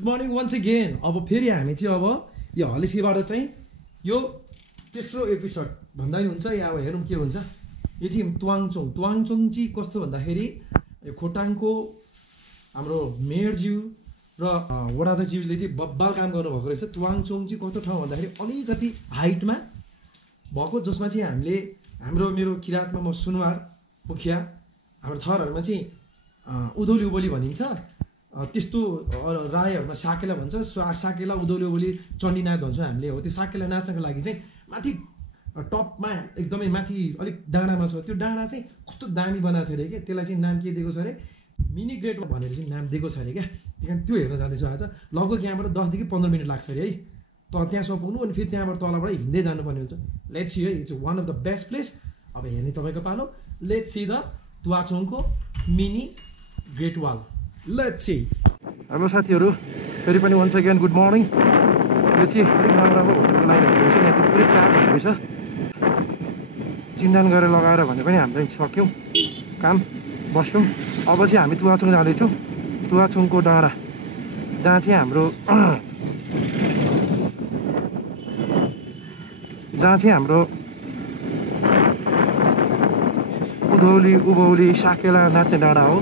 Good morning once again. अब फेरि हामी चाहिँ अब यो हलिसीबाट चाहिँ यो तेस्रो एपिसोड भन्दा पनि हुन्छ या अब हेरौँ के हुन्छ। यो चाहिँ तुवाङचोङ चाहिँ कस्तो भन्दाखेरि यो खोटाङको हाम्रो मेयरज्यू र वडाध्यक्षज्यूले चाहिँ बब्बाल काम गर्नुभएको रहेछ। तुवाङचोङ चाहिँ कस्तो ठाउँ भन्दाखेरि अलिकति हाइटमा भएको, जसमा चाहिँ हामीले मेरो किराँतमा म सुनुवार मुखिया, हाम्रो थरहरूमा चाहिँ उधौली उभोली भनिन्छ, त्यस्तो राईहरूमा साकेला भन्छ, साकेला उधौली उभोली चण्डीनाथ भन्छौँ हामीले। हो त्यो साकेला नाच्नको लागि चाहिँ माथि टपमा एकदमै माथि अलिक डाँडामा छ। त्यो डाँडा चाहिँ कस्तो दामी बनाएको छ अरे क्या, त्यसलाई चाहिँ नाम के दिएको छ अरे, मिनी ग्रेट भनेर चाहिँ नाम दिएको छ अरे क्या। त्यही कारण त्यो हेर्न जाँदैछु आज। लगभग यहाँबाट 10 देखि 15 मिनट लाग्छ अरे है त्यहाँ सपुग्नु, अनि फेरि त्यहाँबाट तलबाट हिँड्दै जानुपर्ने हुन्छ। लेट्स सी है, it's one of the best place. अब हेर्ने तपाईँको पालो। लेट्स सी द तुवाचोङको mini great wall. Let's see. हाम्रो साथीहरू फेरि पनि वन्स अगेन गुड मर्निङ। यो चाहिँ अलिक राम्रो होटलको लाइनहरू रहेछ, यहाँ चाहिँ पुरै प्याक रहेछ। चिन्जान गरेर लगाएर भने पनि हामीले सक्यौँ काम, बस्यौँ। अब चाहिँ हामी तुवाचोङ जाँदैछौँ। तुवाचोङको डाँडा जहाँ चाहिँ हाम्रो उधौली उभौली साकेला नाच्ने डाँडा हो।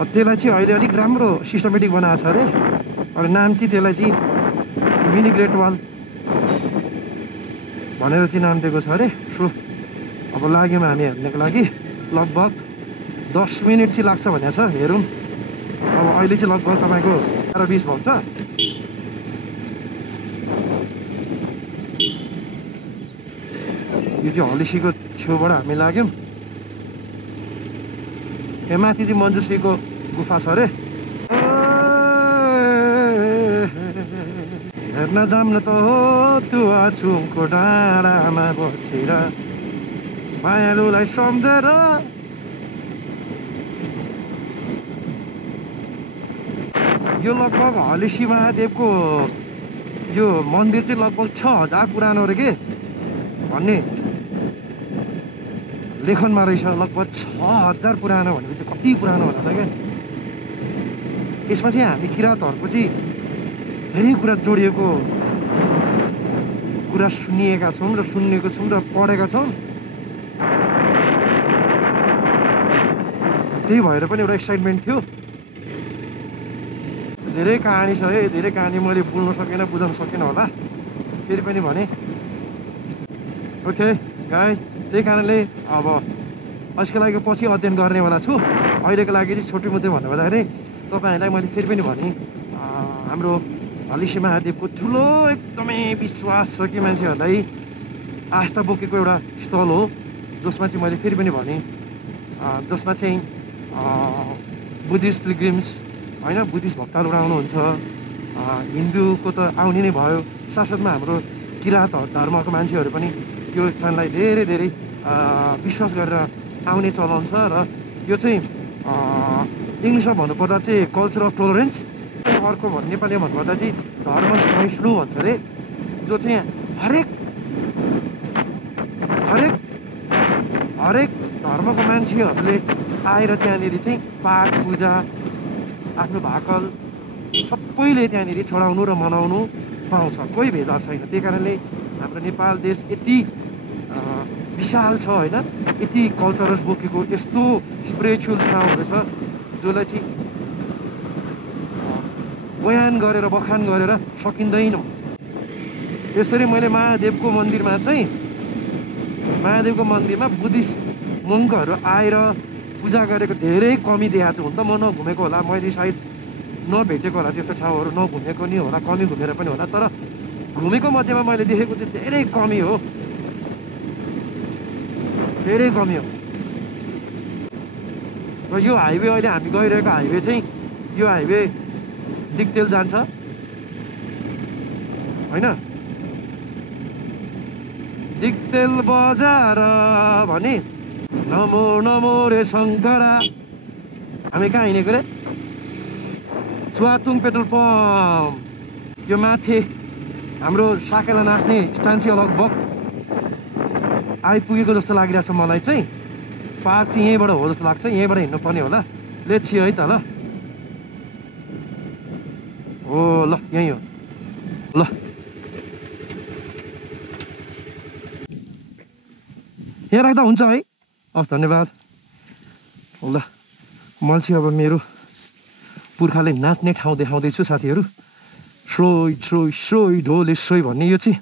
त्यसलाई चाहिँ अहिले अलिक राम्रो सिस्टमेटिक बनाएको छ अरे, अनि नाम चाहिँ त्यसलाई चाहिँ मिनी ग्रेट वाल भनेर चाहिँ नाम दिएको छ अरे। सो अब लाग्यौँ हामी हेर्नको लागि। लगभग 10 मिनट चाहिँ लाग्छ भनेको छ, हेरौँ। अब अहिले चाहिँ लगभग तपाईँको 11:20 भएको छ। यो चाहिँ हलिसीको छेउबाट हामी लाग्यौँ। यहाँ माथि चाहिँ मञ्जुश्रीको गुफा छ अरे। हेर्न जाम्न त हो तुवाचोङको डाँडामा बसेर मायालुलाई सम्झेर। यो लगभग हलिसी महादेवको यो मन्दिर चाहिँ लगभग 6000 पुरानो अरे के भन्ने लेखनमा रहेछ। लगभग 6000 पुरानो भनेपछि कति पुरानो होला त क्या। यसमा चाहिँ हामी किराँतहरूको चाहिँ धेरै कुरा जोडिएको कुरा सुनिएका छौँ र सुनेको छौँ र पढेका छौँ। त्यही भएर पनि एउटा एक्साइटमेन्ट थियो। धेरै कहानी छ है, धेरै कहानी मैले बोल्न सकेन, बुझाउन सकेन होला, फेरि पनि भने। ओके गाइस, त्यही कारणले अब यसको लागि पछि अध्ययन गर्नेवाला छु। अहिलेको लागि चाहिँ छोटो मुद्दे भन्नुपर्दाखेरि तपाईँहरूलाई मैले फेरि पनि भने, हाम्रो हलिसी महादेवको ठुलो एकदमै विश्वास छ कि मान्छेहरूलाई आस्था बोकेको एउटा स्थल हो, जसमा चाहिँ मैले फेरि पनि भने, जसमा चाहिँ बुद्धिस्ट पिलग्रिम्स होइन, बुद्धिस्ट भक्तहरू आउनुहुन्छ। हिन्दूको त आउने नै भयो, साथसाथमा हाम्रो किराँत धर्मको मान्छेहरू पनि यो स्थानलाई धेरै धेरै विश्वास गरेर आउने चलन छ। र यो चाहिँ इङ्ग्लिसमा भन्नुपर्दा चाहिँ कल्चर अफ टोलरेन्स, अर्को नेपालीमा भन्नुपर्दा चाहिँ धर्म सहिष्णु भन्छ अरे, जो चाहिँ हरेक धर्मको मान्छेहरूले आएर त्यहाँनिर चाहिँ पाठ पूजा आफ्नो भाकल सबैले त्यहाँनिर चढाउनु र मनाउनु पाउँछ, कोही भेदभाव छैन। त्यही कारणले हाम्रो नेपाल देश यति विशाल छ होइन, यति कल्चरस बोकेको यस्तो स्पिरिचुअल ठाउँहरू छ जसलाई चाहिँ बयान गरेर बखान गरेर सकिँदैन। यसरी मैले महादेवको मन्दिरमा बुद्धिस्ट मङ्कहरू आएर पूजा गरेको धेरै कमी देखाएको छु। हुन त म नघुमेको होला, मैले सायद नभेटेको होला, त्यस्तो ठाउँहरू नघुमेको नि होला, कमी घुमेर पनि होला, तर घुमेको मध्येमा मैले देखेको चाहिँ धेरै कमी हो, धेरै कमी हो। र यो हाइवे अहिले हामी गइरहेको हाइवे चाहिँ यो हाइवे दिक्तेल जान्छ होइन, दिक्तेल बजार भने नमो नमो रे शङ्करा। हामी कहाँ हिँडेको रे? तुवाचोङ पेट्रोल पम्प। यो माथि हाम्रो साकेला नाच्ने स्थान चाहिँ लगभग आइपुगेको जस्तो लागिरहेछ मलाई चाहिँ। पार्क चाहिँ यहीँबाट हो जस्तो लाग्छ, यहीँबाट हिँड्नुपर्ने होला। लेट्स सी है त ल। हो ल यही हो ल यहाँ राख्दा हुन्छ है हस् धन्यवाद ल मैले चाहिँ अब मेरो पुर्खाले नाच्ने ठाउँ देखाउँदैछु साथीहरू श्रोइ श्रोइ श्रोइ ढोले श्रोइ भन्ने यो चाहिँ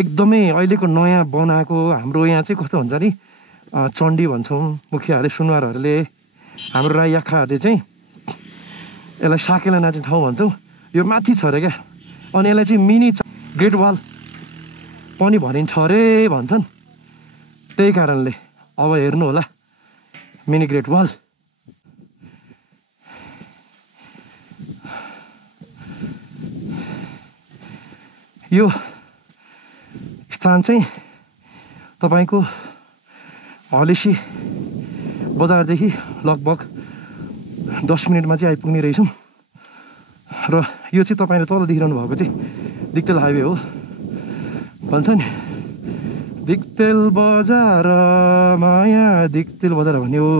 एकदमै अहिलेको नयाँ बनाएको हाम्रो यहाँ चाहिँ कस्तो हुन्छ नि चण्डी भन्छौँ मुखियाहरूले सुनवारहरूले हाम्रो राई याखाहरूले चाहिँ यसलाई साकेला नाच्ने ठाउँ भन्छौँ यो माथि छ अरे क्या अनि यसलाई चाहिँ मिनी ग्रेट वाल पनि भनिन्छ अरे भन्छन् त्यही कारणले अब हेर्नु होला मिनी ग्रेट वाल यो स्थान चाहिँ तपाईको हलेसी बजारदेखि लगभग 10 मिनेटमा चाहिँ आइपुग्ने रहेछौँ र यो चाहिँ तपाईले तल देखिरहनु भएको चाहिँ दिक्तेल हाइवे हो भन्छ नि दिक्तेल बजार माया दिक्तेल बजार भन्ने हो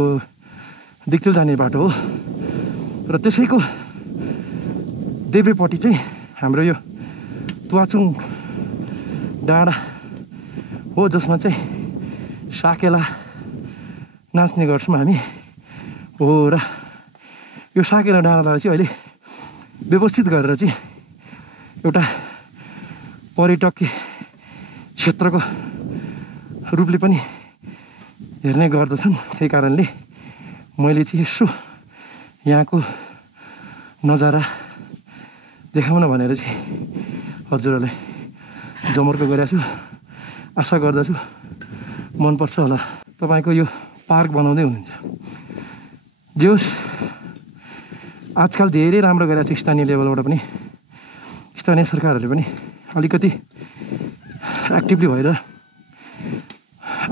दिक्तेल जाने बाटो हो र त्यसैको देब्रेपट्टि चाहिँ हाम्रो यो तुवाचुङ डाँडा हो जसमा चाहिँ साकेला नाच्ने गर्छौँ हामी हो र यो साकेला डाँडालाई चाहिँ अहिले व्यवस्थित गरेर चाहिँ एउटा पर्यटकीय क्षेत्रको रूपले पनि हेर्ने गर्दछन् त्यही कारणले मैले चाहिँ यसो यहाँको नजारा देखाउन भनेर चाहिँ हजुरहरूलाई जमर्को गरेको छु आशा गर्दछु मनपर्छ होला तपाईँको यो पार्क बनाउँदै हुनुहुन्छ जे होस् आजकल धेरै राम्रो गरेको छ स्थानीय लेभलबाट पनि स्थानीय सरकारहरूले पनि अलिकति एक्टिभली भएर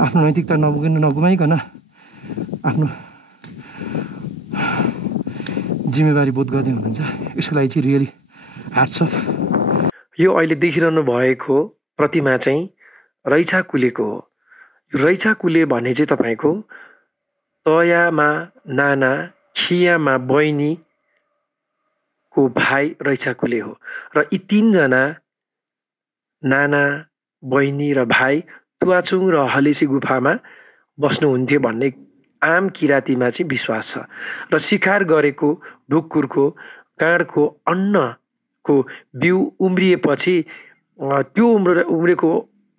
आफ्नो नैतिकता नगुमाइकन आफ्नो जिम्मेवारी बोध गर्दै हुनुहुन्छ यसको लागि चाहिँ रियली ह्याट्स अफ यो अहिले देखिरहनु भएको प्रतिमा चाहिँ रैछाकुलेको हो यो रैछाकुले भन्ने चाहिँ तपाईँको तयामा नाना खियामा बहिनीको भाइ रैछाकुले हो र यी तीनजना नाना बहिनी र भाइ तुवाचुङ र हलेसी गुफामा बस्नुहुन्थ्यो भन्ने आम किराँतीमा चाहिँ विश्वास छ र शिकार गरेको ढुकुरको काँडको अन्नको बिउ उम्रिएपछि त्यो उम्रेको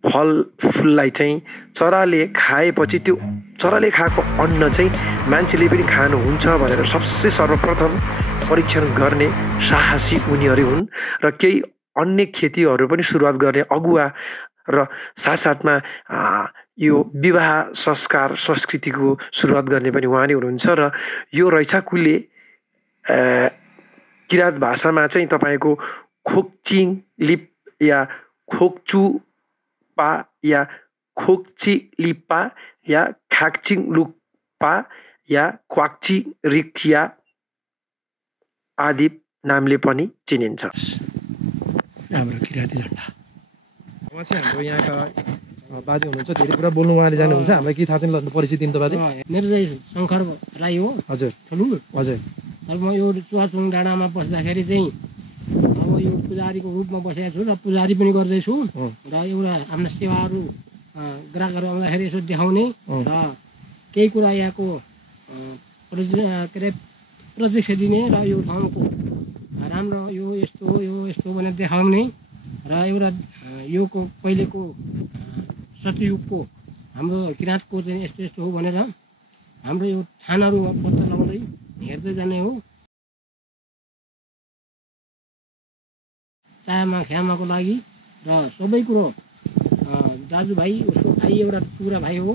फलफुललाई चाहिँ चराले खाएपछि त्यो चराले खाएको अन्न चाहिँ मान्छेले पनि खानुहुन्छ भनेर सबसे सर्वप्रथम परीक्षण गर्ने साहसी उनीहरू हुन् र केही अन्य खेतीहरू पनि सुरुवात गर्ने अगुवा र साथसाथमा यो विवाह संस्कार संस्कृतिको सुरुवात गर्ने पनि उहाँ नै हुनुहुन्छ र यो रैछाकुले किराँत भाषामा चाहिँ तपाईँको खोक्चिङ लिप या खोक्चुपा या खोक्चिलिपा या खाक्चिङ लुक्पा या क्वाक्ची रिक्या आदि नामले पनि चिनिन्छ हाम्रो किराँती झन्डा उहाँ चाहिँ हाम्रो यहाँका बाजे हुनुहुन्छ धेरै कुरा बोल्नु उहाँले जानुहुन्छ हामीलाई के थाहा छैन ल परिचय दिनु त बाजे मेरो चाहिँ शङ्कर राई हो हजुर ठुलो हजुर अब म यो तुवाचुङ डाँडामा बस्दाखेरि चाहिँ अब यो पुजारीको रूपमा बसेको छु र पुजारी पनि गर्दैछु र एउटा आफ्ना सेवाहरू ग्राहकहरू आउँदाखेरि यसो देखाउने र केही कुरा यहाँको के अरे प्रत्यक्ष दिने र यो ठाउँको राम्रो यो यस्तो भनेर देखाउने र एउटा योको पहिलेको सत्ययुगको हाम्रो किराँतको चाहिँ यस्तो यस्तो हो भनेर हाम्रो यो थानाहरू पत्ता लगाउँदै हेर्दै जाने हो चायामा ख्यामाको लागि र सबै कुरो दाजुभाइ उसको भाइ एउटा टुक्रा भाइ हो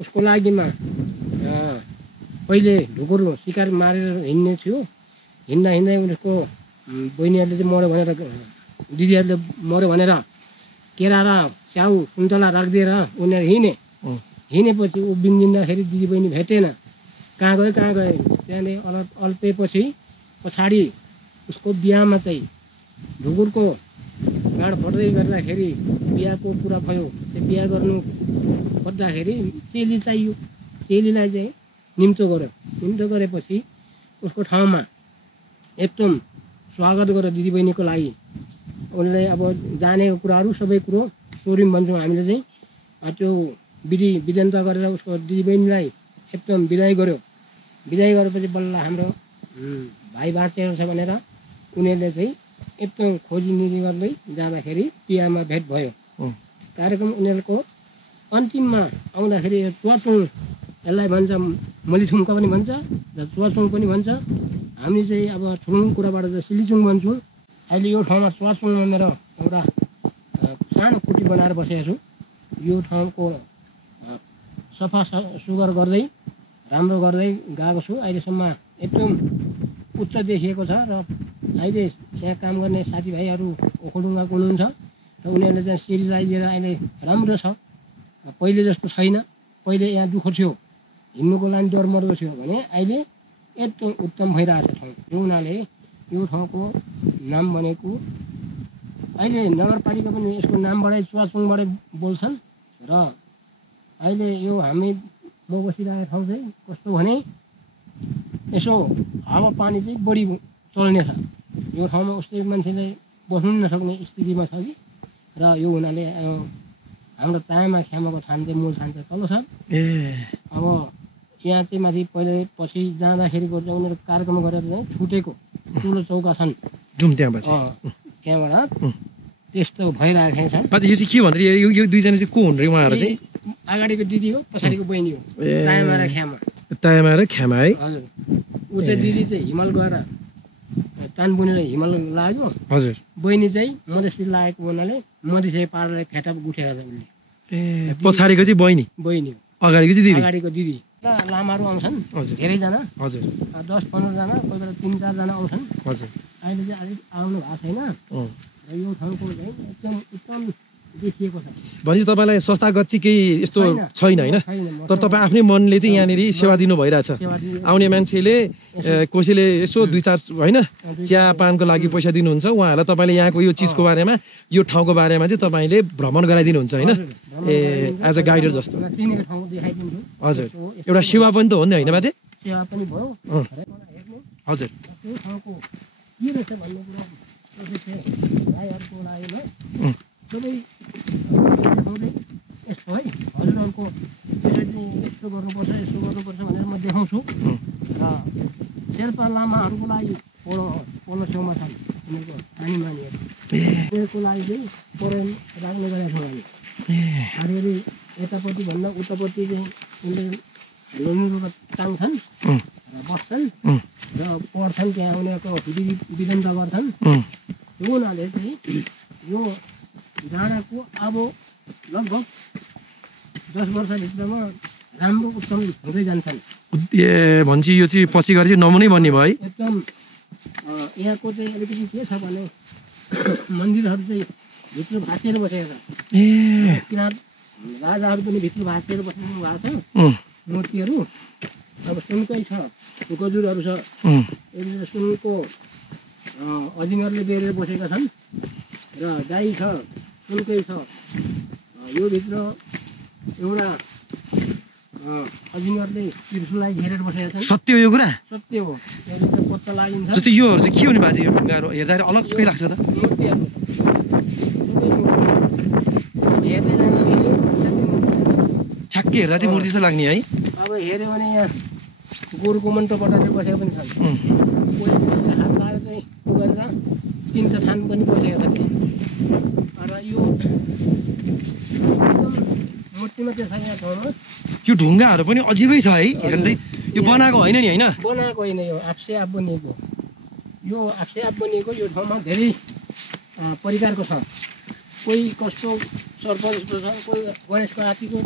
उसको लागिमा पहिले ढुकुर शिकार मारेर हिँड्ने थियो हिँड्दा उसको बहिनीहरूले चाहिँ मऱ्यो भनेर दिदीहरूले मऱ्यो भनेर केरा र च्याउ सुन्तला राखिदिएर उनीहरू हिँडेपछि ऊ बिन्दिँदाखेरि दिदी बहिनी भेटेन कहाँ गए त्यहाँदेखि अल्पेपछि पछाडि उसको बिहामा चाहिँ ढुकुरको गाड फट्दै गर्दाखेरि बिहाको कुरा भयो त्यो बिहा गर्नु खोज्दाखेरि चेली चाहियो चेलीलाई चाहिँ निम्तो गरेपछि उसको ठाउँमा एकदम स्वागत गर दिदीबहिनीको लागि। उनले अब जानेको कुराहरू सबै कुरो स्टोरीमा भन्छौँ हामीले चाहिँ। त्यो विधान्त गरेर उसको दिदीबहिनीलाई एकदम बिदाई गर्यो। बिदाई गरेपछि बल्ल हाम्रो भाइ बाँचेको छ भनेर उनीहरूले चाहिँ एकदम खोजीनिरी गर्दै जाँदाखेरि पियामा भेट भयो। कार्यक्रम उनीहरूको अन्तिममा आउँदाखेरि चुवाचुङ, यसलाई भन्छ मलिथुङ्का पनि भन्छ र चुवाचुङ पनि भन्छ। हामी चाहिँ अब छुलुङ कुराबाट चाहिँ सिलिचुङ भन्छौँ। अहिले यो ठाउँमा चुवाचुङमा मेरो एउटा सानो कुटी बनाएर बसेको छु। यो ठाउँको सफा सुग्घर गर्दै राम्रो गर्दै गएको छु। अहिलेसम्म एकदम उच्च देखिएको छ र अहिले त्यहाँ काम गर्ने साथीभाइहरू ओखलडुङ्गाको हुनुहुन्छ र उनीहरूले चाहिँ सिँढीलाई लिएर अहिले राम्रो छ। पहिले जस्तो छैन। पहिले यहाँ दुःख थियो, हिँड्नुको लागि डर मर्दो थियो भने अहिले एकदम उत्तम भइरहेछ ठाउँ। यो हुनाले यो ठाउँको नाम भनेको अहिले नगरपालिका पनि यसको नामबाटै चुवाचुङबाटै बोल्छन्। र अहिले यो म बसिरहेको ठाउँ चाहिँ कस्तो भने यसो हावापानी चाहिँ बढी चल्ने छ। यो ठाउँमा उस्तै मान्छेले बस्नु नसक्ने स्थितिमा छ कि। र यो हुनाले हाम्रो तामा ख्यामाको छान चाहिँ मूल छान चाहिँ तल छ। अब यहाँ चाहिँ माथि पहिले पछि जाँदाखेरिको चाहिँ उनीहरू कार्यक्रम गरेर चाहिँ छुटेको ठुलो चौका छन् त्यहाँबाट त्यस्तो भइरहेको छन्। यो चाहिँ के भनेर यो दुईजना चाहिँ को हुन् रे उहाँहरू चाहिँ? अगाडिको दिदी हो, पछाडिको बहिनी हो। तामा र ख्यामा। तामा र ख्यामा है? हजुर। ऊ चाहिँ दिदी चाहिँ हिमाल गएर तान बुनेर हिमाल लाग्यो। हजुर। बहिनी चाहिँ मधेसतिर लागेको हुनाले मधेसी पारालाई फेटा गुठेर छ उसले। पछाडिको चाहिँ बहिनी? बहिनी। अगाडिको चाहिँ दिदी? अगाडिको दिदी। लामाहरू आउँछन् धेरैजना। हजुर। 10-15 जना, कोही बेला 3-4 जना आउँछन्। हजुर। अहिले चाहिँ अलिक आउनु भएको छैन। र यो ठाउँको चाहिँ एकदम उत्तम देखिएको छ। भनेपछि तपाईँलाई संस्था गच्ची केही यस्तो छैन होइन? तर तपाईँ आफ्नै मनले चाहिँ यहाँनिर सेवा दिनु भइरहेछ। आउने मान्छेले कसैले यसो 2-4 होइन चिया पानको लागि पैसा दिनुहुन्छ, उहाँहरूलाई तपाईँले यहाँको यो चिजको बारेमा, यो ठाउँको बारेमा चाहिँ तपाईँले भ्रमण गराइदिनुहुन्छ होइन? एज अ गाइडर जस्तो। हजुर। एउटा सेवा पनि त हो नि होइन बाजे? सेवा पनि भयो। हजुर। यो ठाउँको के रहेछ भन्ने कुरा भाइहरूको लागि सबै देखाउँदै यस्तो है हजुरहरूको यसरी यस्तो गर्नुपर्छ भनेर म देखाउँछु। र शेर्पा लामाहरूको लागि पोलो छेउमा छन् उनीहरूको नानी मानीहरू, उनीहरूको लागि चाहिँ पोरम राख्ने गरेका छौँ हामी। अलिअलि यतापट्टि भन्दा उतापट्टि चाहिँ उनले लोनुको टाङ्छन् र बस्छन् र पढ्छन्। त्यहाँ उनीहरूको विधान्त गर्छन्। यो हुनाले चाहिँ यो डाँडाको अब लगभग 10 वर्षभित्रमा राम्रो उत्तम हुँदै जान्छन्। भन्छ यो चाहिँ पछि गएर चाहिँ नमुनै बन्ने भयो है? एकदम। यहाँको चाहिँ अलिकति के छ भने मन्दिरहरू चाहिँ भित्र भाँचिएर बसेको छ। किराँत राजाहरू पनि भित्र भाँचिएर बस्नु भएको छ। मूर्तिहरू अब सुनकै छ, गजुरहरू छ। सुनको अजिङ्गरले बेरेर बसेका छन् र गाई छ, सुनकै छ। यो भित्र एउटा अजिङ्गरले त्रिशुललाई घेरेर बसेका छन्। सत्य हो यो कुरा? सत्य हो। यो भित्र पत्ता लागिन्छ। जस्तै योहरू चाहिँ के हो नि बाजे? यो ढुङ्गाहरू हेर्दाखेरि अलग्गै लाग्छ त। मूर्तिहरू हेर्दै जाँदाखेरि ठ्याक्कै हेर्दा चाहिँ मूर्ति जस्तो लाग्ने है? अब हेऱ्यो भने यहाँ गोरुको मन्टोबाट चाहिँ बसेका पनि छन्। कोही हात लाएर चाहिँ उ गरेर 3 छान पनि बसेको छ त्यहाँ। र यो एकदम मूर्ति मात्रै छ यहाँ ठाउँमा। यो ढुङ्गाहरू पनि अजिबै छ है हेर्दै? यो बनाएको होइन नि होइन? बनाएको होइन, यो आफसे आफ बनिएको। यो आफसे आफ बनिएको। यो ठाउँमा धेरै परिकारको छ। कोही कस्तो सर्प जस्तो छ, कोही गणेशको हात्तीको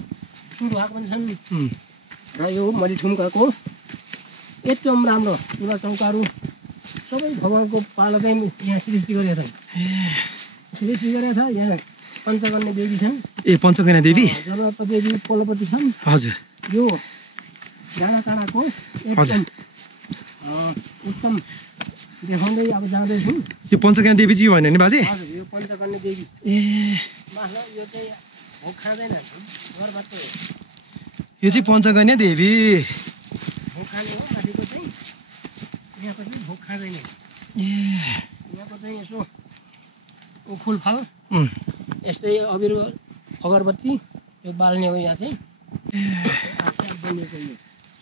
सुर भएको पनि छन्। र यो मलिथुङ्काको एकदम राम्रो चुला चौकाहरू सबै भगवान्को पालकै यहाँ सृष्टि गरेका छन्। सृष्टि गरेका छ। यहाँ पञ्चकन्या देवी छन्। पञ्चकन्या देवी? जलपति देवी पोलोपति छन्। हजुर। यो डाँडा काँडाको एकदम उत्तम देखाउँदै अब जाँदैछौँ। यो पञ्चकन्या देवी चाहिँ होइन नि बाजे? हजुर। यो पञ्चकन्या देवी। यो चाहिँ भोग खाँदैन, घरबाट यो चाहिँ पञ्चकन्या देवी भोग खाने हो। माथिको चाहिँ यहाँको चाहिँ भोग खाँदैन। यहाँको चाहिँ यसो फुलफल यस्तै अबिर अगरबत्ती यो बाल्ने हो यहाँ चाहिँ बनिएको यो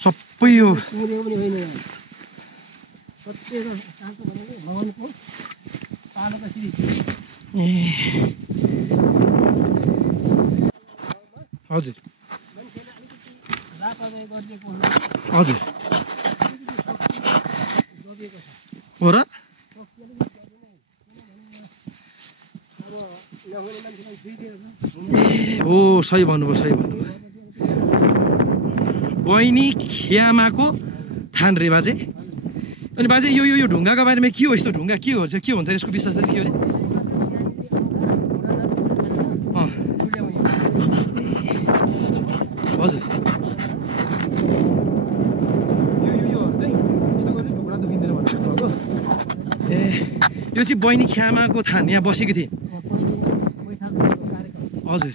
सबै यो पुरेको पनि होइन यहाँ सत्य र साँचो भनेको भगवानको पालो कसरी हजुर मान्छेले अलिकति लापरवाही गरिदिएको हजुर जोडिएको छ हो र हो सही भन्नुभयो बहिनी खियामाको थान रे बाजे अनि बाजे यो ढुङ्गाको बारेमा के हो यस्तो ढुङ्गा के हुन्छ यसको विशेषता चाहिँ के हो रे हजुर ए यो चाहिँ बहिनी खियामाको थान यहाँ बसेको थिएँ हजुर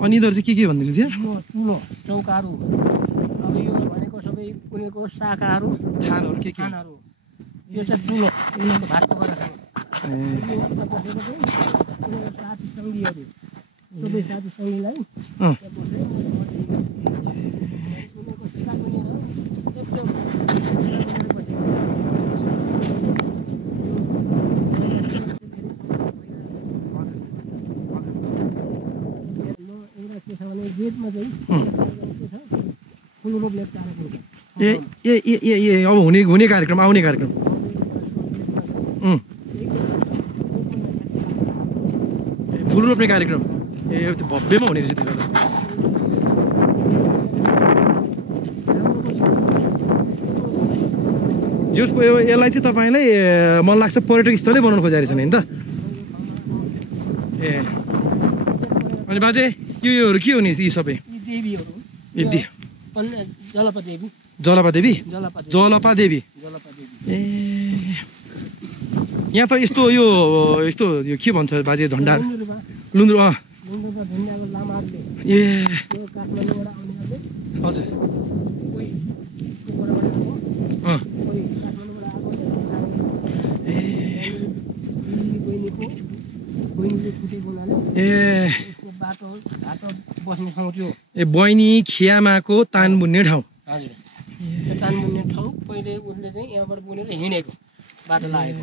अनि यिनीहरू चाहिँ के भन्दै थियो चुलो चौकाहरू अब यो भनेको सबै उनीहरूको शाखाहरू थानहरू के थानहरू यो चाहिँ चुलो उनीहरूको भातको गरेर खाने यो उता बसेको चाहिँ उनीहरूको साथी सङ्गीहरू सबै साथी सङ्गीलाई उनीहरूको सिकार पनि एकदम गेटमा चाहिँ फुल रोप्ने कार्यक्रम ए अब हुने कार्यक्रम आउने कार्यक्रम फुल रोप्ने कार्यक्रम ए त्यो भव्यमा हुने रहेछ त्यो जोस् यसलाई चाहिँ तपाईँलाई मन लाग्छ पर्यटक स्थलै बनाउनु खोजेको रहेछ नि त ए अनि बाजे योहरू के हो नि यी सबै देवीहरू जलपा देवी ए यहाँ त यस्तो यो के भन्छ बाजे झन्डा लुन्द्रो ए हजुर ए बहिनी खियामाको तान बुन्ने ठाउँ हजुर त्यो तान बुन्ने ठाउँ पहिले उसले चाहिँ यहाँबाट बुनेर हिँडेको बाटो लागेको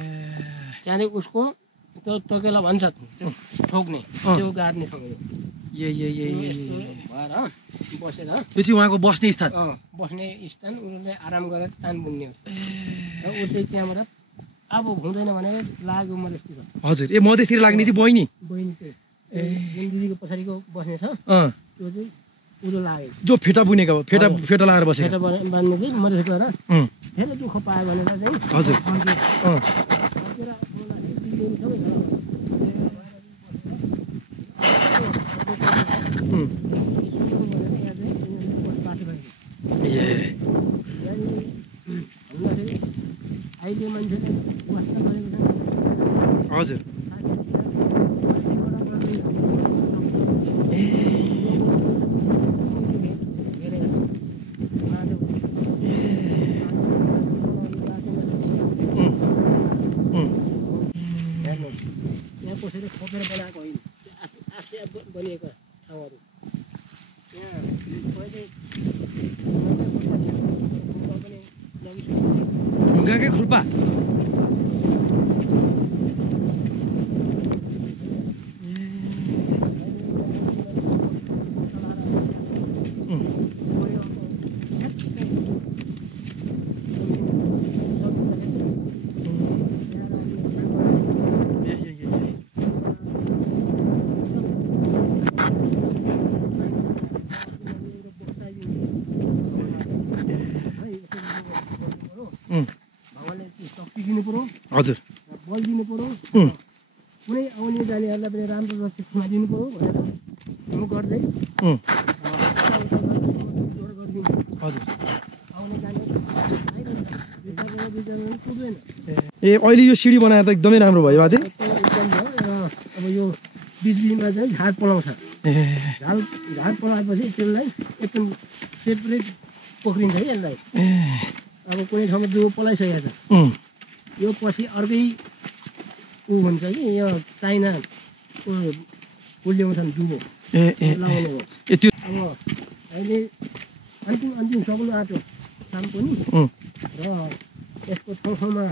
त्यहाँदेखि उसको त्यो टोकेला भन्छ त्यो ठोक्ने त्यो गाड्ने ठाउँ भएर बसेर त्यो चाहिँ उहाँको बस्ने स्थान उनीहरूले आराम गरेर तान बुन्ने हो र उसले त्यहाँबाट अब हुँदैन भनेर लाग्यो मधेसतिर हजुर ए मधेसतिर लाग्ने चाहिँ बहिनी चाहिँ जुन दिदीको पछाडिको बस्ने छ त्यो चाहिँ उयो लाग्यो जो फेटा बुनेको हो फेटा लगाएर बसेको फेटा बाँध्ने चाहिँ मधेस गएर धेरै दुःख पायो भनेर चाहिँ हजुर अहिले मान्छेले बस्न गरेको छ हजुर खोपेर बनाएको होइन आफै बनिएको ठाउँहरू यहाँ पहिले ढुङ्गाकै खुर्पा हजुर बल दिनु पर्यो कुनै आउने जानेहरूलाई पनि राम्रो रक्षा दिनु पर्यो भनेर म गर्दै हजुर आउने जाने ए अहिले यो सिडी बनाएर त एकदमै राम्रो भयो बाजे एकदम भयो अब यो बिजुलीमा चाहिँ झार पलाउँछ झार पलाएपछि त्यसलाई एकदम सेपरेट पक्रिन्छ है यसलाई अब कुनै ठाउँमा जो पलाइसकेको छ यो पछि अर्कै ऊ हुन्छ कि यो चाइनाको ल्याउँछन् जुबो लगाउने हो अब अहिले अन्तिम सकिनु आँट्यो काम पनि र यसको ठाउँमा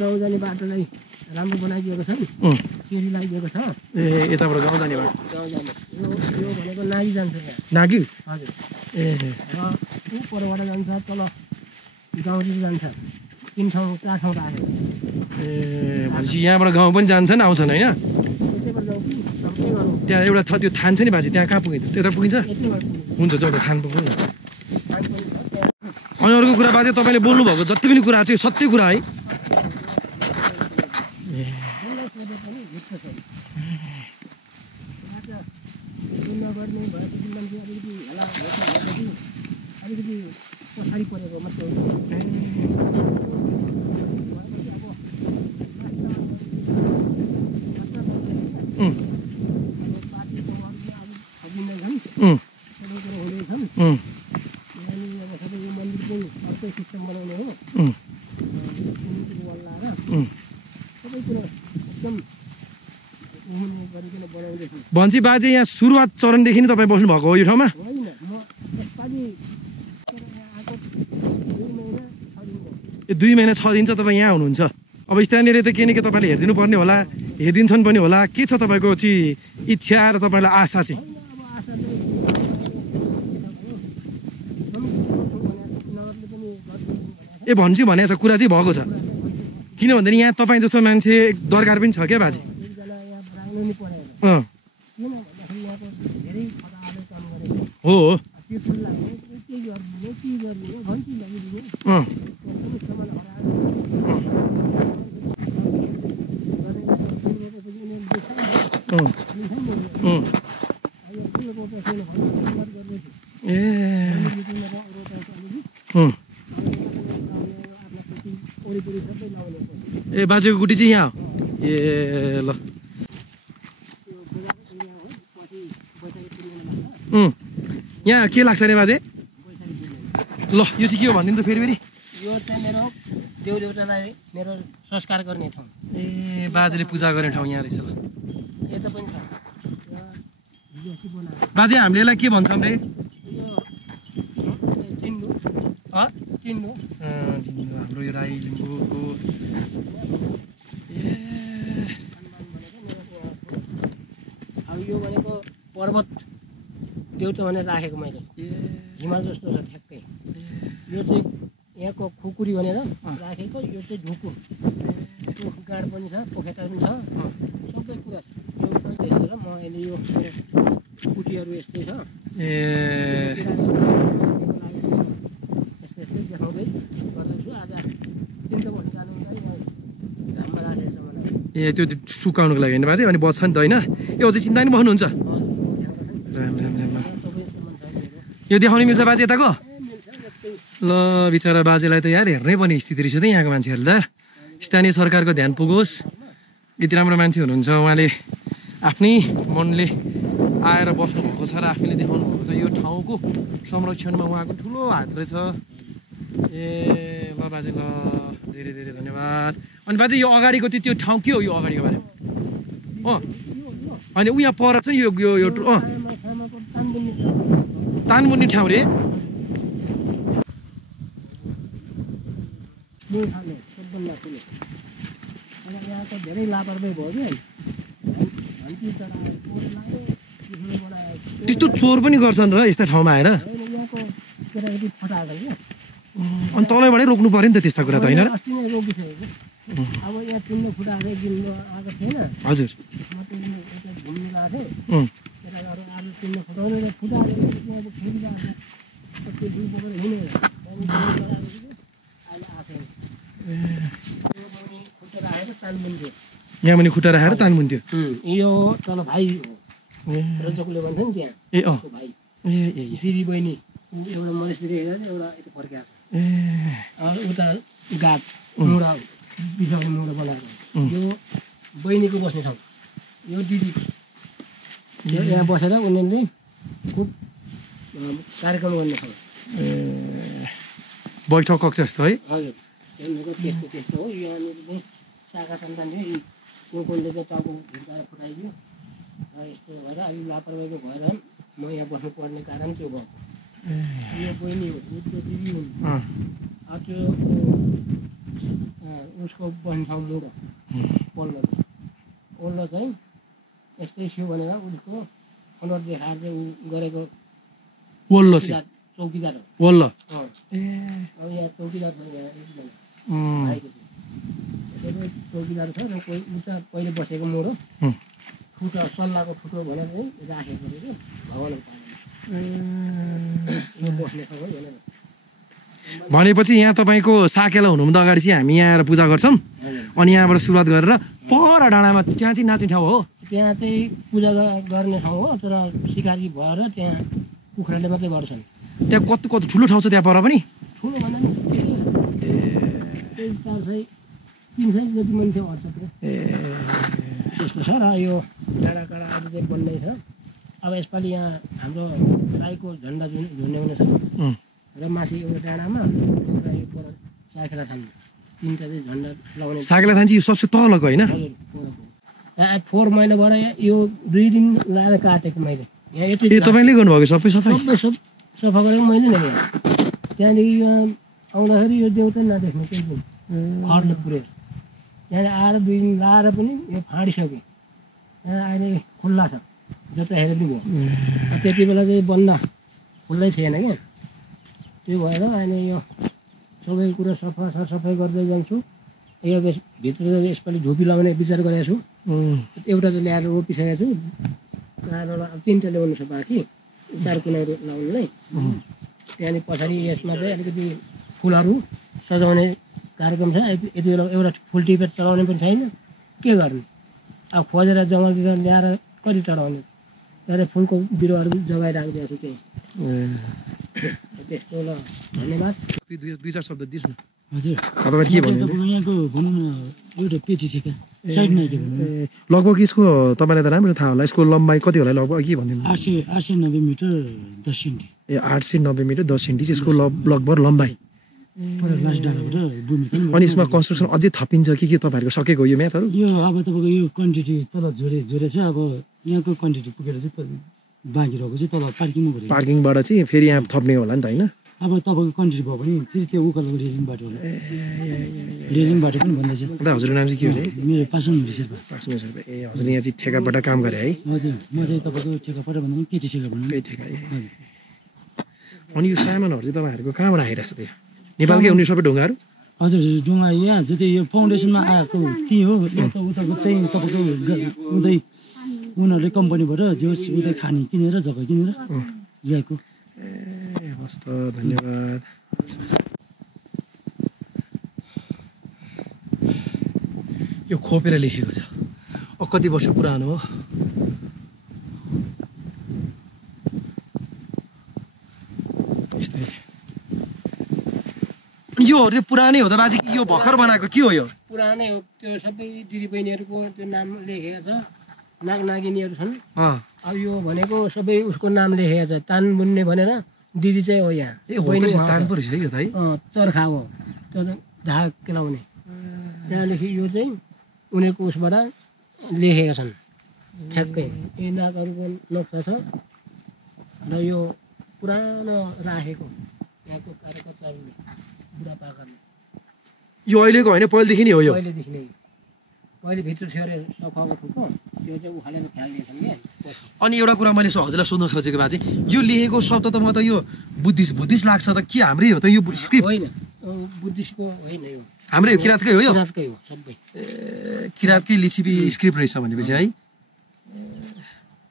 गाउँ जाने बाटोलाई राम्रो बनाइदिएको छ नि फेरि लगाइदिएको छ यताबाट गाउँ जाने बाटो गाउँ जाने यो भनेको नागी जान्छ यहाँ नागी हजुर र ऊ परबाट जान्छ तल गाउँतिर जान्छ 3 ठाउँ 4 ठाउँ राखेको भनेपछि यहाँबाट गाउँ पनि जान्छन् आउँछन् होइन यतैबाट जाउँ कि अब के गरौँ त्यहाँ एउटा त्यो थान छ नि बाजे त्यहाँ कहाँ पुगिन्छ त्यता पुगिन्छ यतैबाट पुग्नु हुन्छ जाउँ थान पुग्नु थान पनि छ त्यहाँ अनि अर्को कुरा बाजे तपाईँले बोल्नुभएको जति पनि कुरा छ यो सत्य कुरा है जसलाई सोधे पनि झुक्छ छ नगर्ने भएपछि मान्छे अलिकति होला भएपछि अलिकति पछाडि परेको मात्रै सिस्टम बनाउने हो सबै कुरो एकदम हुने गरिकन बनाउँदैछौँ भन्छ बाजे यहाँ सुरुवात चरणदेखि नै तपाईँ बस्नुभएको हो यो ठाउँमा होइन म यसपालि आएको यो 2 2 महिना 6 दिन भयो महिना 6 दिन चाहिँ तपाईँ यहाँ हुनुहुन्छ अब स्थानीयले त के न के तपाईँले हेरिदिनु पर्ने होला हेरिदिन्छन् पनि होला के छ तपाईँको चाहिँ इच्छा र तपाईँलाई आशा चाहिँ होइन अब आशा चाहिँ ए भन्छु भनेको छ कुरा चाहिँ भएको छ किन भन्दाखेरि यहाँ तपाईँ जस्तो मान्छे दरकार पनि छ क्या बाजे एकजना यहाँ राख्नु नि परेको अँ किन भन्दाखेरि यहाँको धेरै खटाले काम गरेको हो त्यो फुल लाग्ने के गरिदिने घन्टी लगाइदिने अँ सामान हराएर ए ए बाजेको गुटी चाहिँ यहाँ हो ए ल यहाँ के लाग्छ अरे बाजे ल यो चाहिँ के हो भनिदिनु त फेरि यो चाहिँ मेरो देउदेउतालाई मेरो संस्कार गर्ने ठाउँ ए बाजेले पूजा गर्ने ठाउँ यहाँ रहेछ ल यता पनि छ हिजोअस्ति बनाएको बाजे हामीले यसलाई के भन्छौँ रे यो चिन्नु चिन्नु हाम्रो यो राई लिम्बूको अब यो भनेको पर्वत देउता भनेर राखेको मैले हिमाल जस्तो छ ठ्याक्कै यो चाहिँ यहाँको खुकुरी भनेर राखेको यो चाहिँ ढुकुर गाड पनि छ पोखेटा पनि छ सबै कुरा यो पनि त्यस्तै र म अहिले यो कुटीहरू यस्तै छ ए यस्तै यस्तै देखाउँदै गर्दैछु आज 3 बजी जानु हुन्छ घाममा राखेको छ मलाई ए त्यो सुकाउनुको लागि होइन बाजे अनि बस्छ नि त होइन यो अझै चिन्ता नि बस्नुहुन्छ राम राम राम यो देखाउनु मिल्छ बाजे यताको ल बिचरा बाजेलाई त यार हेर्नै पर्ने स्थिति रहेछ त यहाँको मान्छेहरू त स्थानीय सरकारको ध्यान पुगोस् यति राम्रो मान्छे हुनुहुन्छ उहाँले आफ्नै मनले आएर बस्नुभएको छ र आफैले देखाउनु भएको छ यो ठाउँको संरक्षणमा उहाँको ठुलो हात रहेछ ए ल बाजे ल धेरै धेरै धन्यवाद अनि बाजे यो अगाडिको त्यो ठाउँ के हो यो अगाडिको बारेमा अनि उ यहाँ पर छ नि यो तानमुनि ठाउँ रे यहाँको धेरै लापरवाही भयो कि त्यस्तो चोर पनि गर्छन् र यस्ता ठाउँमा आएर यहाँको केटाकेटी फटाएको क्या अनि तलैबाटै रोक्नु पऱ्यो नि त त्यस्ता कुरा त होइन र अस्ति नै रोकिसकेको अब यहाँ पिण्ड फुटाएको एक दिन आएको थिएन हजुर म त्यो यता घुम्नु गएको थिएँ केटाहरू आज पिण्ड फुटाउने र फुटाएर अब खेलिरहेको त्यो दुई बोकेर हिँडेर अहिले आएको खुट्टा राखेर तानमुन्थ्यो यहाँ पनि खुट्टा राखेर तानमुन्थ्यो यो तल भाइ हो रजकले भन्छ नि त्यहाँ ए अँ भाइ ए ए दिदी बहिनी एउटा मधेसतिर हेरेर एउटा यता फर्किआएको ए उता गात मुढा पिछाउने मुढा बनाएर यो बहिनीको बस्ने ठाउँ यो दिदीको यो यहाँ बसेर उनीहरूले खुब कार्यक्रम गर्ने ठाउँ बैठक कक्ष जस्तो है हजुर त्यहाँदेखिको त्यस्तो हो यहाँनिर चाहिँ शाखा सन्तान थियो को कोले चाहिँ टाउको झुकाएर फुटाइदियो र यस्तो भएर अलिक लापरवाही भएर म यहाँ बस्नुपर्ने कारण त्यो भयो यो बहिनी हो उसको दिदी हुन् त्यो उसको बहिनी ठाउँ मुडो ओल्लो चाहिँ यस्तै थियो भनेर उसको अनुहार देखाएर चाहिँ ऊ गरेको वल्लो चौकीदार हो वल्लो अब यहाँ चौकीदार छ यहाँ एकजना भाइको चौकीदार छ र कोही उता पहिले बसेको मोडो फुटो सल्लाहको फुटो भनेर चाहिँ राखेको थियो भगवान् बस्ने ठाउँ है भनेर भनेपछि यहाँ तपाईँको साकेला हुनुभन्दा अगाडि चाहिँ हामी यहाँ आएर पूजा गर्छौँ अनि यहाँबाट सुरुवात गरेर पर डाँडामा त्यहाँ चाहिँ नाच्ने ठाउँ हो त्यहाँ चाहिँ पूजा गर्ने ठाउँ हो तर सिकारी भएर त्यहाँ कुखुराले मात्रै गर्छन् त्यहाँ कति कति ठुलो ठाउँ छ त्यहाँ पर पनि ठुलो भन्दा पनि 400 300 जति मान्छे अट्छ त्यस्तो छ र यो डाँडा काँडा अहिले चाहिँ बन्दै छ अब यसपालि यहाँ हाम्रो राईको झन्डा झुन्ने हुने छ र माथि एउटा डाँडामा एउटा यो पर साकेला थान तिनवटा चाहिँ झन्डा लगाउने साकेला थान चाहिँ यो सबसे तलको होइन हजुर यहाँ 4 महिनाबाट यो 2 दिन लाएर काटेको मैले यहाँ यति तपाईँले गर्नुभएको सबै सफाइ सफा गरेको मैले नै त्यहाँदेखि यहाँ आउँदाखेरि यो देउता नदेख्नु केही दिन खरले पुरेर यहाँ आएर 2 दिन लाएर पनि यो फाँडिसक्यो यहाँ अहिले खुल्ला छ जता हेरे पनि भयो त्यति बेला चाहिँ बन्द खुल्लै थिएन क्या त्यो भएर अहिले यो सबै कुरा सफाइ गर्दै जान्छु यो भित्र यसपालि झोपी लगाउने विचार गरेको छु एउटा चाहिँ ल्याएर रोपिसकेको छु काँडा 3टा ल्याउनु छ बाँकी चार कुनाहरू लगाउनुलाई त्यहाँदेखि पछाडि यसमा चाहिँ अलिकति फुलहरू सजाउने कार्यक्रम छ यति बेला एउटा फुल टिपेर चलाउने पनि छैन के गर्ने अब खोजेर जङ्गलतिर ल्याएर कति चढाउने तर फुलको बिरुवाहरू जगाइराखिदिएको छु त्यही त्यस्तो ल धन्यवाद 2-4 शब्द दिनुहोस् न हजुर तपाईँ के भन्नुहुन्छ यहाँको भनौँ न एउटा पेटी ठेका साइड नाइट लगभग यसको तपाईँलाई त राम्रो थाहा होला यसको लम्बाइ कति होला लगभग के भनिदिनु 890 मिटर 10 सेन्टी 890 मिटर 10 सेन्टी चाहिँ यसको लगभग लम्बाइ पर लास्ट डाँडाबाट भूमि अनि यसमा कन्स्ट्रक्सन अझै थपिन्छ के तपाईँहरूको सकेको यो म्याथहरू यो अब तपाईँको यो क्वान्टिटी तल जोडे छ अब यहाँको क्वान्टिटी पुगेर चाहिँ बाँकी रहेको चाहिँ तल पार्किङमा भरे पार्किङबाट चाहिँ फेरि यहाँ थप्ने होला नि त होइन अब तपाईँको क्वान्टिटी भयो भने फेरि त्यो उकालोको रेलिङ बाटो होला रेलिङ बाटो पनि भन्दैछ हजुरको नाम चाहिँ के हो अरे मेरो पासङ शेर्पा ए हजुरले यहाँ चाहिँ ठेकाबाट काम गरे है हजुर म चाहिँ तपाईँको ठेकाबाट भन्दा पनि केटी ठेका भन्नु त्यही ठेका हजुर अनि यो सामानहरू चाहिँ तपाईँहरूको कहाँबाट आइरहेको छ त्यहाँ नेपालकै हुने सबै ढुङ्गाहरू हजुर ढुङ्गा यहाँ जति यो फाउन्डेसनमा आएको त्यही हो यता उताको चाहिँ तपाईँको उतै उनीहरूले कम्पनीबाट जे होस् उतै खाने किनेर जग्गा किनेर ल्याएको हस् त धन्यवाद यो खोपेर लेखेको छ कति वर्ष पुरानो हो यस्तै योहरू चाहिँ पुरानै हो त बाजे यो भर्खर बनाएको के हो यो पुरानै हो त्यो सबै दिदीबहिनीहरूको त्यो नाम लेखेको छ नागनागिनीहरू छन् अब यो भनेको सबै उसको नाम लेखेको छ तान बुन्ने भनेर दिदी चाहिँ हो यहाँ तान पो रहेछ है यो त है चर्खा हो धाग केलाउने त्यहाँदेखि यो चाहिँ उनीहरूको उसबाट लेखेका छन् ठ्याक्कै यही नागहरूको नक्सा छ र यो पुरानो राखेको यहाँको कार्यकर्ताहरूले बुढापाकाले यो अहिलेको होइन पहिलेदेखि नै हो यो पहिलेदेखि नै पहिले भित्र थियो अरे सफाको ठुको त्यो चाहिँ उखालेर फ्यालिदिएछन् क्या अनि एउटा कुरा मैले हजुरलाई सोध्न खोजेको बाजे यो लेखेको शब्द त म त यो बुद्धिस्ट लाग्छ त के हाम्रै हो त यो स्क्रिप्ट होइन बुद्धिस्टको होइन यो हाम्रै हो किराँतकै हो यो किराँतकै हो सबै किराँतकै लिचिपी स्क्रिप्ट रहेछ भनेपछि है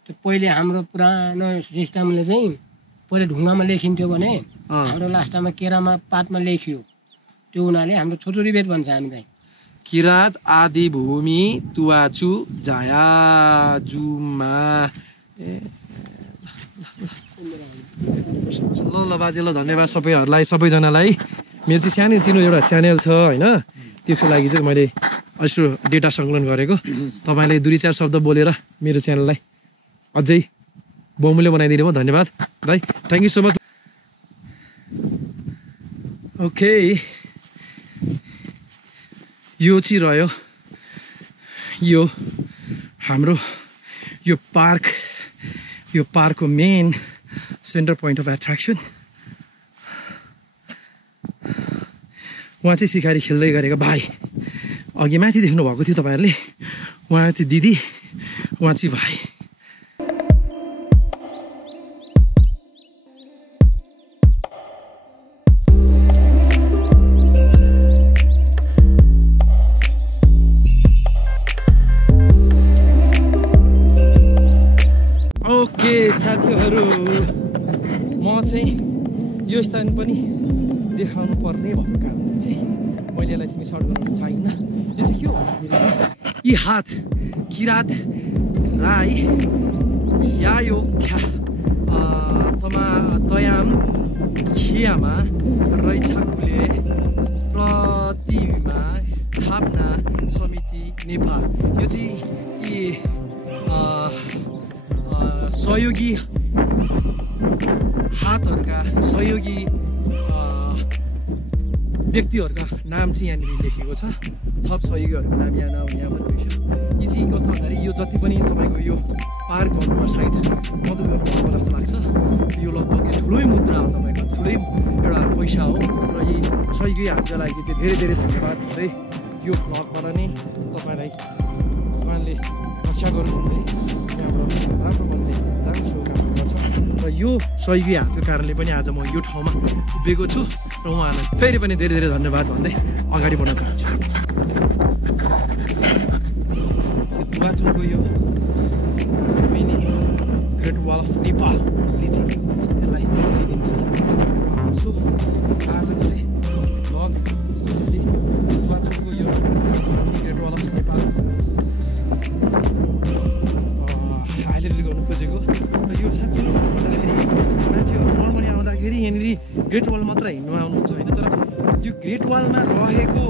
त्यो पहिले हाम्रो पुरानो सिस्टमले चाहिँ पहिले ढुङ्गामा लेखिन्थ्यो भने हाम्रो लास्टमा केरामा पातमा लेखियो त्यो हुनाले हाम्रो छोटोरी वेद भन्छ हामीलाई किराँत आदि भूमि तुवाचु जाया जुमा ल ल बाजे ल धन्यवाद सबैहरूलाई सबैजनालाई मेरो चाहिँ सानो तिनो एउटा च्यानल छ होइन त्यसको लागि चाहिँ मैले यसो डेटा सङ्कलन गरेको तपाईँले 2-4 शब्द बोलेर मेरो च्यानललाई अझै बहुमूल्य बनाइदिनु भयो धन्यवाद दाइ thank you so much okay यो चाहिँ रह्यो यो हाम्रो यो पार्कको main centre point of attraction उहाँ चाहिँ सिकारी खेल्दै गरेको भाइ अघि माथि देख्नु भएको थियो तपाईहरुले उहाँ चाहिँ दिदी उहाँ चाहिँ भाइ ओके साथीहरु म चाहिँ यो स्थान पनि देखाउनु पर्ने भएको कारणले चाहिँ मैले यसलाई चाहिँ सर्ट गराउन चाहिन्न यो चाहिँ के हो भन्दाखेरि यी हात किरात राई यायोख्या तयाम खियामा रैछाकुले प्रतिमा स्थापना समिति नेपाल यो चाहिँ यी सहयोगी हातहरुका सहयोगी व्यक्तिहरुका नाम चाहिँ यहाँनिर लेखेको छ थप सहयोगीहरुको नाम यहाँ भन्दैछ यी चाहिँ के छ भन्दाखेरि यो जति पनि तपाईको यो पार्क गर्नुमा सायद मद्दत गर्नुभएको जस्तो लाग्छ यो लगभग ठुलै मुद्रा हो तपाईको ठुलै एउटा पैसा हो र यी सहयोगी हातका लागि चाहिँ धेरै धेरै धन्यवाद दिँदै यो भ्लगबाट नै तपाईलाई उहाँले रक्षा गर्नु भन्दै यहाँबाट राम्रो मनले राम्रो शुभकामना गर्छ र यो सहयोगी हातको कारणले पनि आज म यो ठाउँमा उभिएको छु र उहाँलाई फेरि पनि धेरै धेरै धन्यवाद भन्दै अगाडि बढ्न चाहन्छु दुवाचुङको यो मिनी ग्रेट वाल अफ नेपालले चाहिँ यसलाई चिनिन्छ सो आजको चाहिँ भ्लग स्पेसली दुवाचुङको यो mini great wall of Nepal highlight गर्नु खोजेको र यो साँच्चै भन्दाखेरि मान्छेहरू नर्मली आउँदाखेरि यहाँनिर ग्रेट वाल मात्र हिँड्नु आउनुहुन्छ होइन तर यो ग्रेट वालमा रहेको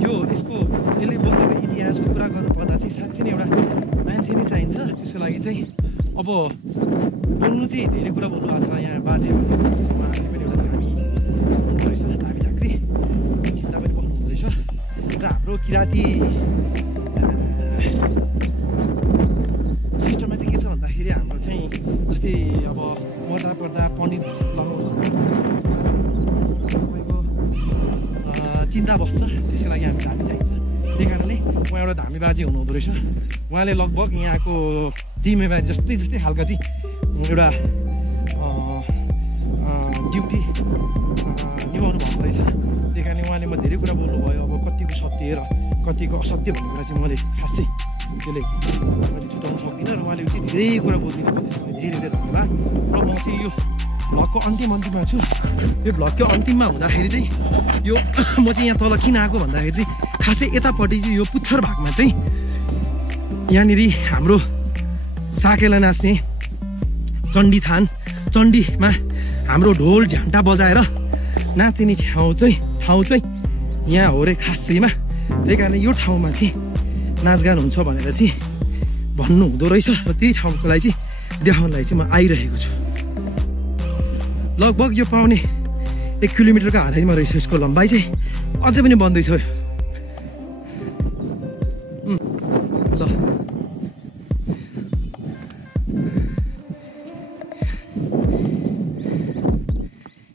यसले बोकेको इतिहासको कुरा गर्नुपर्दा चाहिँ साँच्चै नै एउटा मान्छे नै चाहिन्छ त्यसको लागि चाहिँ अब बोल्नु चाहिँ धेरै कुरा बोल्नु भएको छ यहाँ बाजे उहाँहरूले पनि एउटा धामी हुनुहुँदो रहेछ धामी झाँक्री चिन्ता पनि बोल्नु हुँदो रहेछ र हाम्रो किराँती सिस्टममा चाहिँ के छ भन्दाखेरि हाम्रो चाहिँ जस्तै अब मर्दा पर्दा पण्डित लगाउँछ तपाईँको चिन्ता बस्छ त्यसको लागि हामी धामी चाहिन्छ त्यही कारणले उहाँ एउटा धामी बाजे हुनुहुँदो रहेछ उहाँले लगभग यहाँको जिम्मेवारी जस्तै खालका चाहिँ एउटा ड्युटी निभाउनु भएको रहेछ त्यही कारणले उहाँले म धेरै कुरा बोल्नुभयो अब कतिको सत्य र कतिको असत्य भन्ने कुरा चाहिँ मैले खासै त्यसले मैले छुटाउन सक्दिनँ र उहाँले चाहिँ धेरै कुरा बोलिदिनु भयो त्यसमा धेरै धेरै धन्यवाद र म चाहिँ यो भ्लगको अन्तिममा छु यो भ्लगको अन्तिममा हुँदाखेरि चाहिँ यो म चाहिँ यहाँ तल किन आएको भन्दाखेरि चाहिँ खासै यतापट्टि चाहिँ यो पुच्छर भागमा चाहिँ यहाँनिर हाम्रो साकेला नाच्ने चण्डीमा हाम्रो ढोल झ्यान्टा बजाएर नाचिने ठाउँ चाहिँ यहाँ हो रे खासैमा त्यही कारण यो ठाउँमा चाहिँ नाचगान हुन्छ भनेर चाहिँ भन्नु हुँदो रहेछ र त्यही ठाउँको लागि चाहिँ देखाउनलाई चाहिँ म आइरहेको छु लगभग यो पाउने 1 किलोमिटरको हाराइमा रहेछ यसको लम्बाइ चाहिँ अझै पनि बन्दैछ ल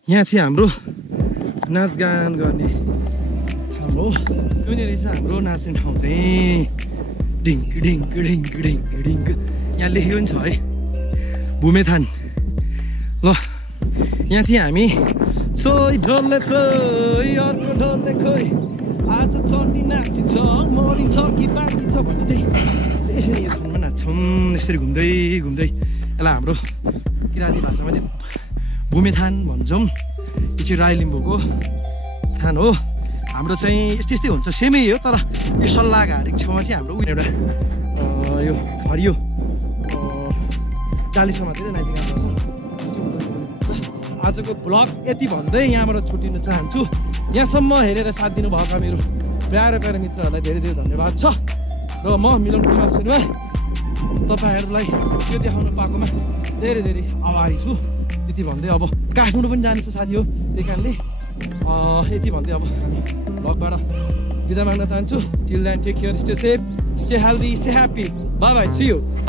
यहाँ चाहिँ हाम्रो नाचगान गर्ने ठाउँ हो यो नै रहेछ हाम्रो नाच्ने ठाउँ चाहिँ डिङ्क डिङ्क डिङ्क डिङ्क डिङ्क यहाँ लेखेको पनि छ है भूमेथान ल यहाँ चाहिँ हामी सोही ढोलले खोइ अर्को ढोलले खोइ आज चण्डी नाचिन्छ मरिन्छ कि बाँचिन्छ भन्ने चाहिँ यसरी यो ठाउँमा नाच्छौँ यसरी घुम्दै यसलाई हाम्रो किराँती भाषामा चाहिँ भूमेथान भन्छौँ यो चाहिँ राई लिम्बूको थान हो हाम्रो चाहिँ यस्तै हुन्छ सेमै हो तर यो सल्लाहघारीको छेउमा चाहिँ हाम्रो एउटा यो हरियो डालीसम्म धेरै नाचिगान गर्छ आजको ब्लग यति भन्दै यहाँबाट छुट्टिन चाहन्छु यहाँसम्म हेरेर साथ दिनुभएका मेरो प्यारो मित्रहरूलाई धेरै धेरै धन्यवाद छ र म मिलन कुमार सुनवार तपाईँहरूलाई यो देखाउन पाएकोमा धेरै धेरै आभारी छु त्यति भन्दै अब काठमाडौँ पनि जाने छ साथी हो त्यही कारणले यति भन्दै अब हामी भ्लगबाट बिदा माग्न चाहन्छु till then take care stay safe stay healthy stay happy bye bye see you